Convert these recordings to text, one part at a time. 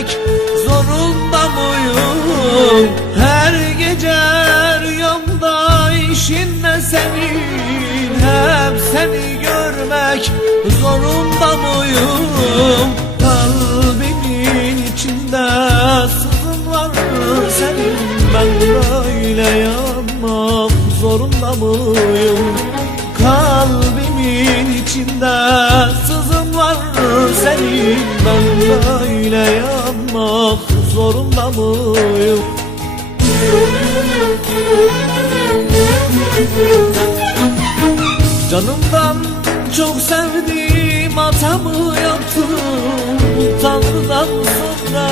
görmek zorunda muyum? Her gece rüyamda işin ne senin? Hep seni görmek zorunda muyum? Kalbimin içinde sızım var senin Ben böyle yapmam zorunda mıyım? Kalbimin içinde sızım var senin ben mıyım? Canımdan çok sevdiğim hatamı yaptım Tanrı'dan sonra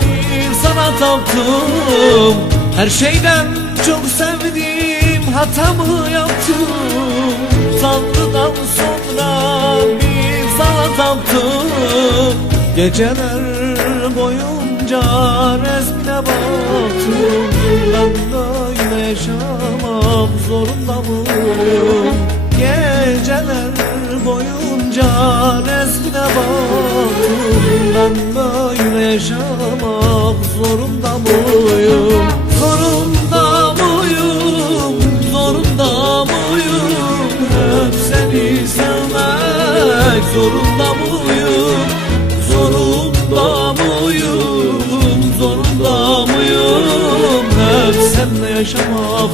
bir sana taptım Her şeyden çok sevdiğim hatamı yaptım Tanrı'dan sonra bir sana taptım Geceler boyunca resmine baktım Ben böyle yaşamak zorunda mıyım? Geceler boyunca resmine baktım Ben böyle yaşamak zorunda mıyım? Zorunda mıyım? Zorunda mıyım? Hep seni sevmek zorunda mıyım? Yaşamak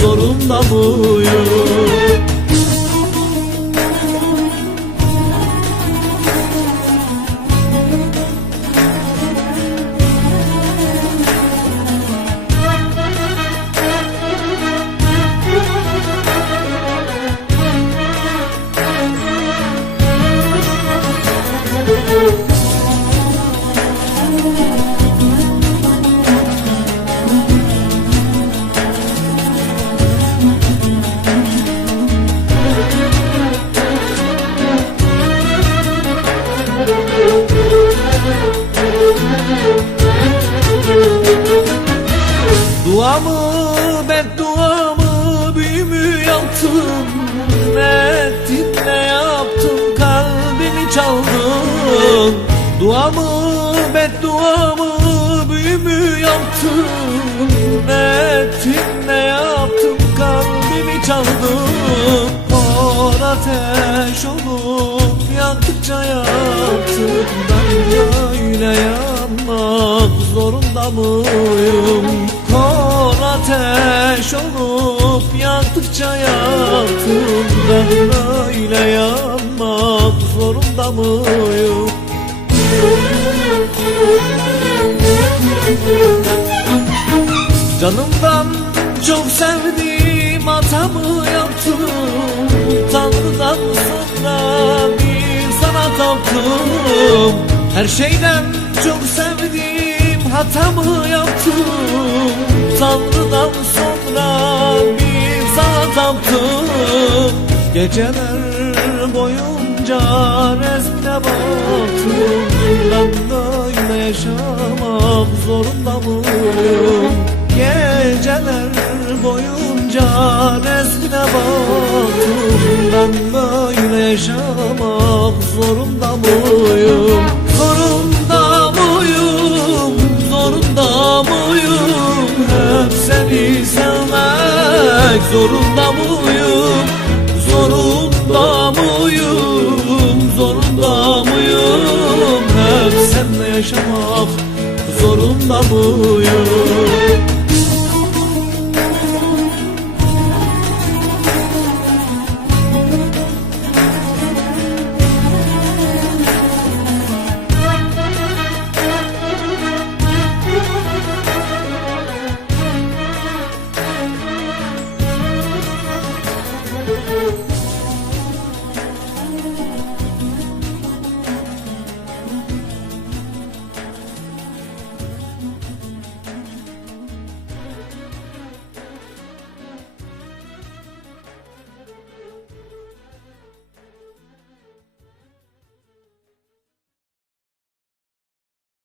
zorunda mıyım? Duamı bedduamı büyümü yaptın Ne ettin ne yaptın kalbimi çaldın. Duamı bedduamı büyümü yaptın Ne ettin ne yaptın kalbimi çaldın. Kor ateş olup yaktıkça yaktın Ben böyle yanmak zorunda mıyım? Kor ateş olup yaktıkça yaktım Ben böyle yanmak zorunda mıyım? Canımdan çok sevdiğim hatamı yaptım Tanrı'dan sonra bir sana taptım Her şeyden çok sevdiğim hatamı yaptım Tanrı'dan sonra bir sana taptım Geceler boyunca resmine baktım Ben böyle yaşamak zorunda mıyım? Geceler boyunca resmine baktım Ben böyle yaşamak zorunda mıyım? Sevmek zorunda mıyım? Zorunda mıyım? Zorunda mıyım? Hep seninle yaşamak zorunda mıyım? Música